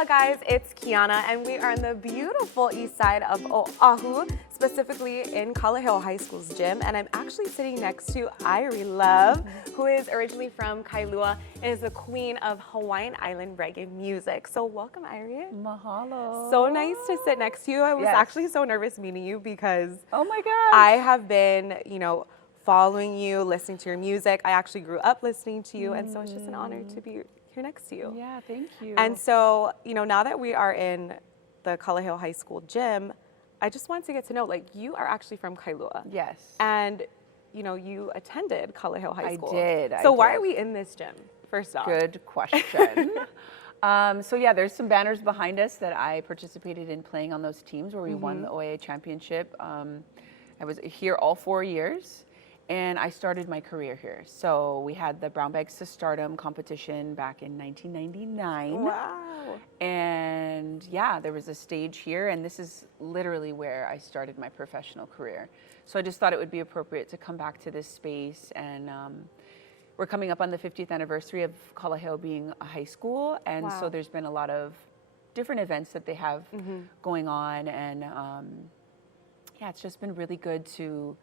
Aloha guys, it's Kiana and we are on the beautiful east side of Oahu, specifically in Kalaheo High School's gym, and I'm actually sitting next to Irie Love, who is originally from Kailua and is the queen of Hawaiian Island reggae music. So welcome, Irie. Mahalo. So nice to sit next to you. I was actually so nervous meeting you because oh my gosh, I have been, following you, listening to your music. I actually grew up listening to you, and so it's just an honor to be here next to you. Yeah, thank you. And so, now that we are in the Kalaheo High School gym, I just wanted to get to know, you are actually from Kailua. Yes. And, you attended Kalaheo High School. I did. So why are we in this gym, first off? Good question. So yeah, there's some banners behind us that I participated in playing on those teams where we won the OAA championship. I was here all 4 years. And I started my career here. So we had the Brown Bags to Stardom competition back in 1999. Wow. And yeah, there was a stage here, and this is literally where I started my professional career. So I just thought it would be appropriate to come back to this space. And we're coming up on the 50th anniversary of Kalaheo being a high school. And so there's been a lot of different events that they have going on. And yeah, it's just been really good to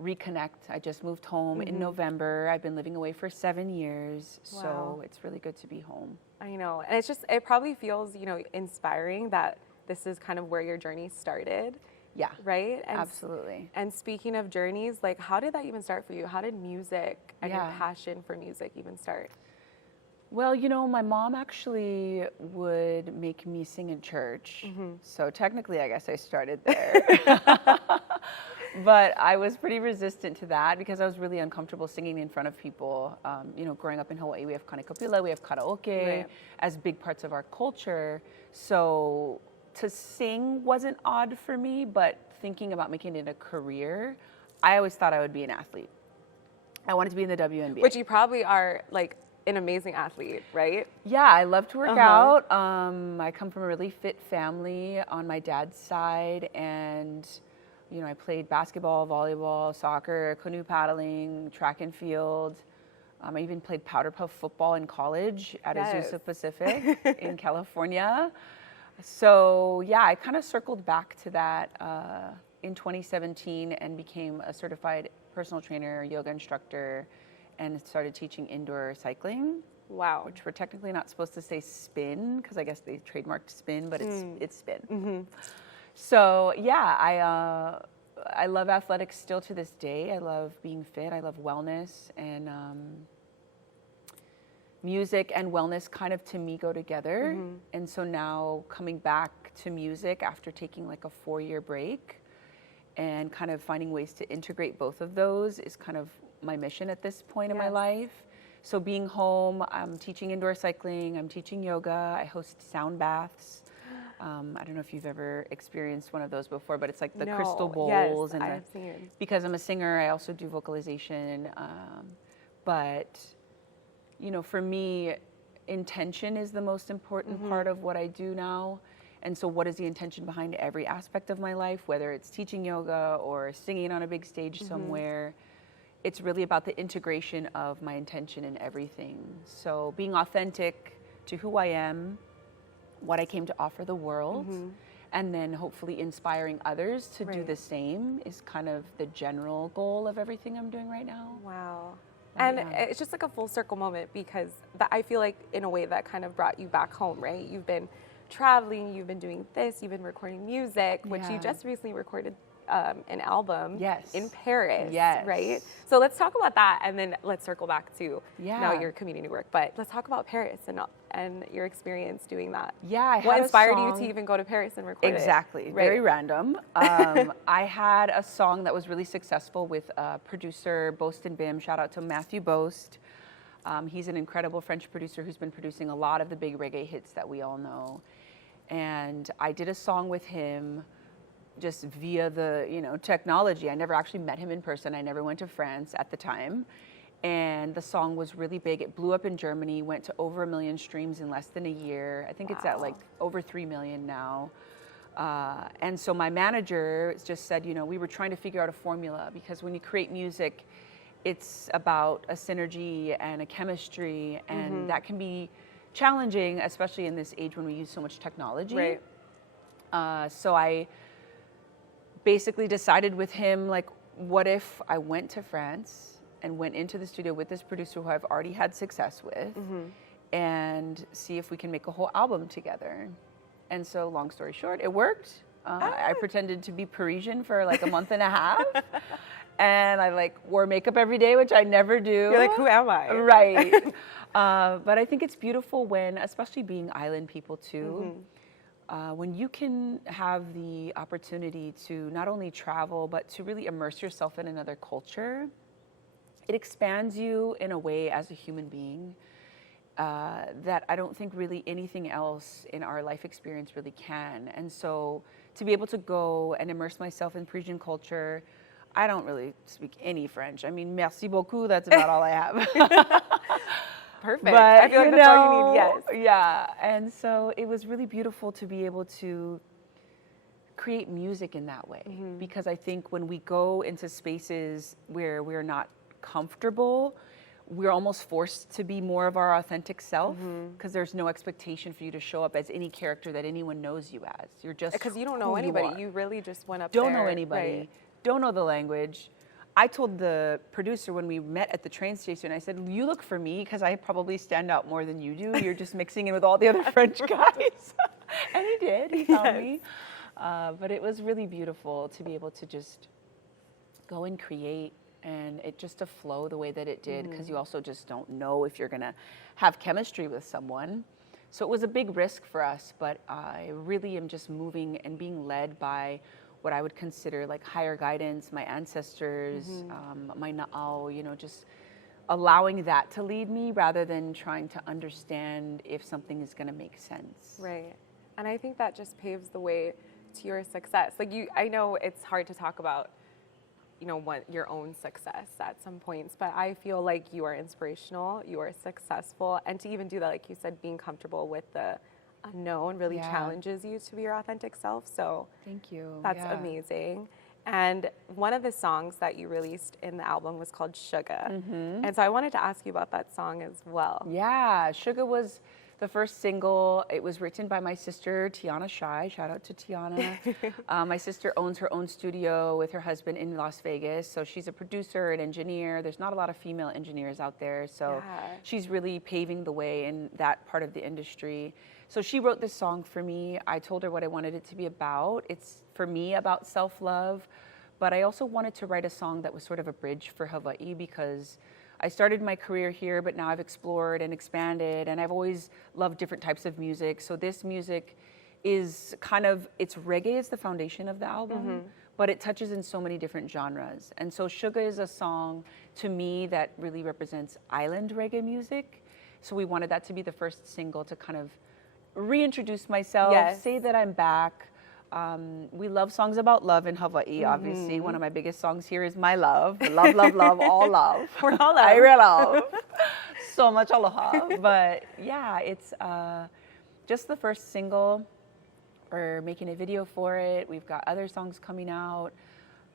reconnect. I just moved home in November. I've been living away for 7 years, so it's really good to be home. I know, and it probably feels, inspiring that this is kind of where your journey started. Yeah, right? And absolutely. And speaking of journeys, how did that even start for you? How did music and your passion for music even start? Well, my mom actually would make me sing in church, so technically I guess I started there. But I was pretty resistant to that because I was really uncomfortable singing in front of people. Growing up in Hawaii, we have kanekapila, we have karaoke as big parts of our culture. So to sing wasn't odd for me, but thinking about making it a career, I always thought I would be an athlete. I wanted to be in the WNBA. Which you probably are, an amazing athlete, right? Yeah, I love to work out. I come from a really fit family on my dad's side, and I played basketball, volleyball, soccer, canoe paddling, track and field. I even played powder puff football in college at Azusa Pacific in California. So yeah, I kind of circled back to that in 2017 and became a certified personal trainer, yoga instructor, and started teaching indoor cycling. Wow. Which we're technically not supposed to say spin because I guess they trademarked spin, but it's spin. So yeah, I love athletics still to this day. I love being fit. I love wellness, and music and wellness kind of to me go together. And so now coming back to music after taking a 4-year break and kind of finding ways to integrate both of those is kind of my mission at this point in my life. So being home, I'm teaching indoor cycling, I'm teaching yoga, I host sound baths. I don't know if you've ever experienced one of those before, but it's the crystal bowls. Yes, I've seen. Because I'm a singer, I also do vocalization. But, for me, intention is the most important part of what I do now. And so what is the intention behind every aspect of my life, whether it's teaching yoga or singing on a big stage somewhere? It's really about the integration of my intention in everything. So being authentic to who I am, what I came to offer the world, and then hopefully inspiring others to do the same is kind of the general goal of everything I'm doing right now. Wow. And it's just a full circle moment because I feel like in a way that kind of brought you back home, right? You've been traveling, you've been doing this, you've been recording music, which you just recently recorded an album in Paris, right? So let's talk about that, and then let's circle back to now your community work. But let's talk about Paris and your experience doing that. Yeah, what inspired you to even go to Paris and record it? Exactly, very random. I had a song that was really successful with producer Boast and Bim. Shout out to Matthew Boast. He's an incredible French producer who's been producing a lot of the big reggae hits that we all know. And I did a song with him just via the technology. I never actually met him in person. I never went to France at the time. And the song was really big. It blew up in Germany, went to over 1 million streams in less than a year. I think it's at over 3 million now. And so my manager just said, we were trying to figure out a formula because when you create music, it's about a synergy and a chemistry, and that can be challenging, especially in this age when we use so much technology. Right. So I basically decided with him, like, what if I went to France and went into the studio with this producer who I've already had success with, and see if we can make a whole album together. And so, long story short, it worked. I pretended to be Parisian for like a month and a half. And I like wore makeup every day, which I never do. You're like, who am I? Right. But I think it's beautiful when, especially being island people too, when you can have the opportunity to not only travel, but to really immerse yourself in another culture, it expands you in a way as a human being that I don't think really anything else in our life experience really can. And so to be able to go and immerse myself in Parisian culture, I don't really speak any French. I mean, merci beaucoup, that's about all I have. Perfect. But, I feel like that's all you need, yes. Yeah, and so it was really beautiful to be able to create music in that way. Because I think when we go into spaces where we're not comfortable, we're almost forced to be more of our authentic self, because there's no expectation for you to show up as any character that anyone knows you as. You're just because you don't know anybody. You really just went up don't there. know anybody. Right. Don't know the language. I told the producer when we met at the train station, I said, you look for me because I probably stand out more than you do. You're just mixing in with all the other French guys. And he did. He found me. But it was really beautiful to be able to just go and create, and it just to flow the way that it did, because you also just don't know if you're going to have chemistry with someone. So it was a big risk for us, but I really am just moving and being led by what I would consider like higher guidance, my ancestors, my na'au, you know, just allowing that to lead me rather than trying to understand if something is going to make sense. Right. And I think that just paves the way to your success. Like I know it's hard to talk about, you know, what your own success at some points, but I feel like you are inspirational, you are successful, and to even do that, like you said, being comfortable with the unknown really challenges you to be your authentic self. So thank you. That's amazing. And one of the songs that you released in the album was called Sugar. And so I wanted to ask you about that song as well. Yeah, Sugar was the first single. It was written by my sister, Tiana Shai. Shout out to Tiana. My sister owns her own studio with her husband in Las Vegas. So she's a producer, an engineer. There's not a lot of female engineers out there. So she's really paving the way in that part of the industry. So she wrote this song for me. I told her what I wanted it to be about. It's, for me, about self-love. But I also wanted to write a song that was sort of a bridge for Hawaii, because I started my career here, but now I've explored and expanded, and I've always loved different types of music. So this music is kind of, it's reggae is the foundation of the album, but it touches in so many different genres. And so Sugar is a song, to me, that really represents island reggae music. So we wanted that to be the first single to kind of reintroduce myself, say that I'm back. We love songs about love in Hawaii, obviously. One of my biggest songs here is My Love. Love, love, love, all love. We're all love. Irie Love. So much aloha. But yeah, it's just the first single. We're making a video for it. We've got other songs coming out.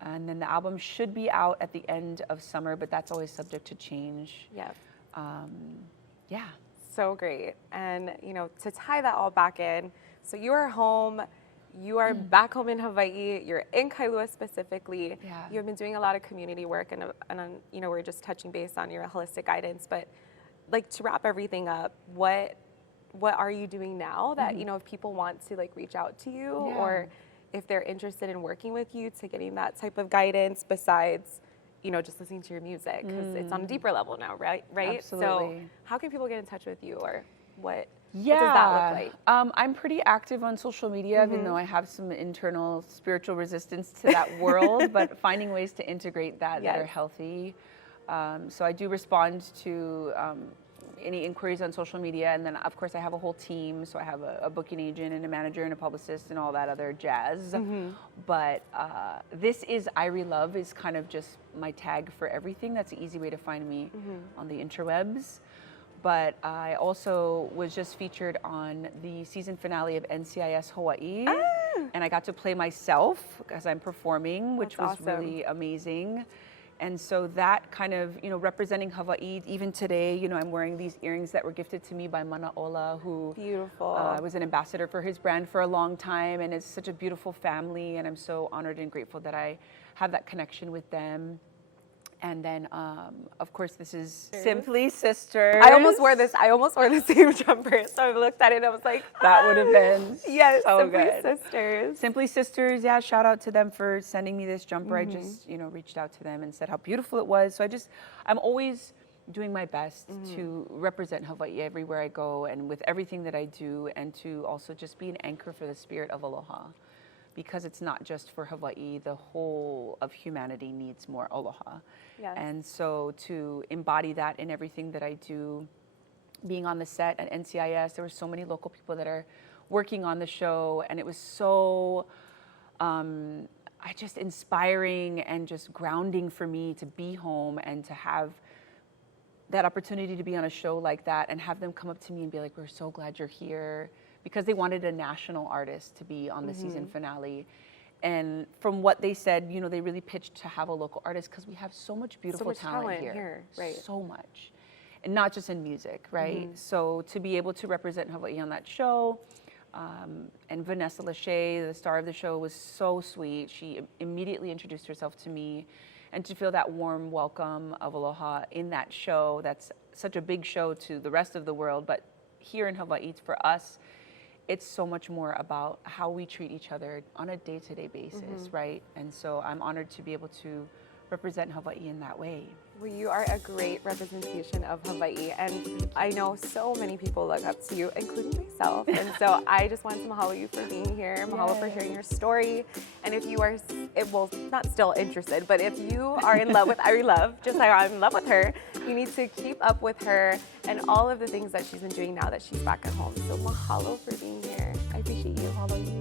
And then the album should be out at the end of summer, but that's always subject to change. Yeah. Yeah. So great. And, you know, to tie that all back in, so you are home, you are back home in Hawaii, you're in Kailua specifically. Yeah. You've been doing a lot of community work, and you know, we're just touching base on your holistic guidance, but like, to wrap everything up, what are you doing now that, you know, if people want to like reach out to you, or if they're interested in working with you to getting that type of guidance besides, you know, just listening to your music, because it's on a deeper level now, right? Absolutely. So how can people get in touch with you, or what does Yeah, that look like? I'm pretty active on social media, even though I have some internal spiritual resistance to that world, but finding ways to integrate that that are healthy. So I do respond to any inquiries on social media, and then of course I have a whole team. So I have a booking agent and a manager and a publicist and all that other jazz. But this is Irie Love is kind of just my tag for everything. That's an easy way to find me on the interwebs. But I also was just featured on the season finale of NCIS Hawaii. And I got to play myself as I'm performing, which was really amazing. And so that kind of, representing Hawaii, even today, I'm wearing these earrings that were gifted to me by Manaola, who Beautiful. was an ambassador for his brand for a long time, and is such a beautiful family. And I'm so honored and grateful that I have that connection with them. And then, of course, this is Simply Sisters. I almost wore the same jumper. So I looked at it and I was like, that would have been yes, so Simply good. Sisters. Simply Sisters, yeah, shout out to them for sending me this jumper. I just, reached out to them and said how beautiful it was. So I'm always doing my best to represent Hawaii everywhere I go and with everything that I do, and to also just be an anchor for the spirit of aloha. Because it's not just for Hawaii, the whole of humanity needs more aloha. Yes. And so to embody that in everything that I do, being on the set at NCIS, there were so many local people that are working on the show, and it was so just inspiring and just grounding for me to be home and to have that opportunity to be on a show like that and have them come up to me and be like, we're so glad you're here, because they wanted a national artist to be on the season finale. And from what they said, they really pitched to have a local artist because we have so much beautiful talent here. Right. So much. And not just in music, right? So to be able to represent Hawaii on that show, and Vanessa Lachey, the star of the show, was so sweet. She immediately introduced herself to me, and to feel that warm welcome of aloha in that show, that's such a big show to the rest of the world, but here in Hawaii, for us, it's so much more about how we treat each other on a day-to-day basis, right? And so I'm honored to be able to represent Hawaii in that way. Well, you are a great representation of Hawaii, and I know so many people look up to you, including myself. And so I just wanted to mahalo you for being here, mahalo for sharing your story. And if you are, not still interested, but if you are in love with Irie Love, just like I'm in love with her, you need to keep up with her and all of the things that she's been doing now that she's back at home. So mahalo for being here. I appreciate you. Mahalo you.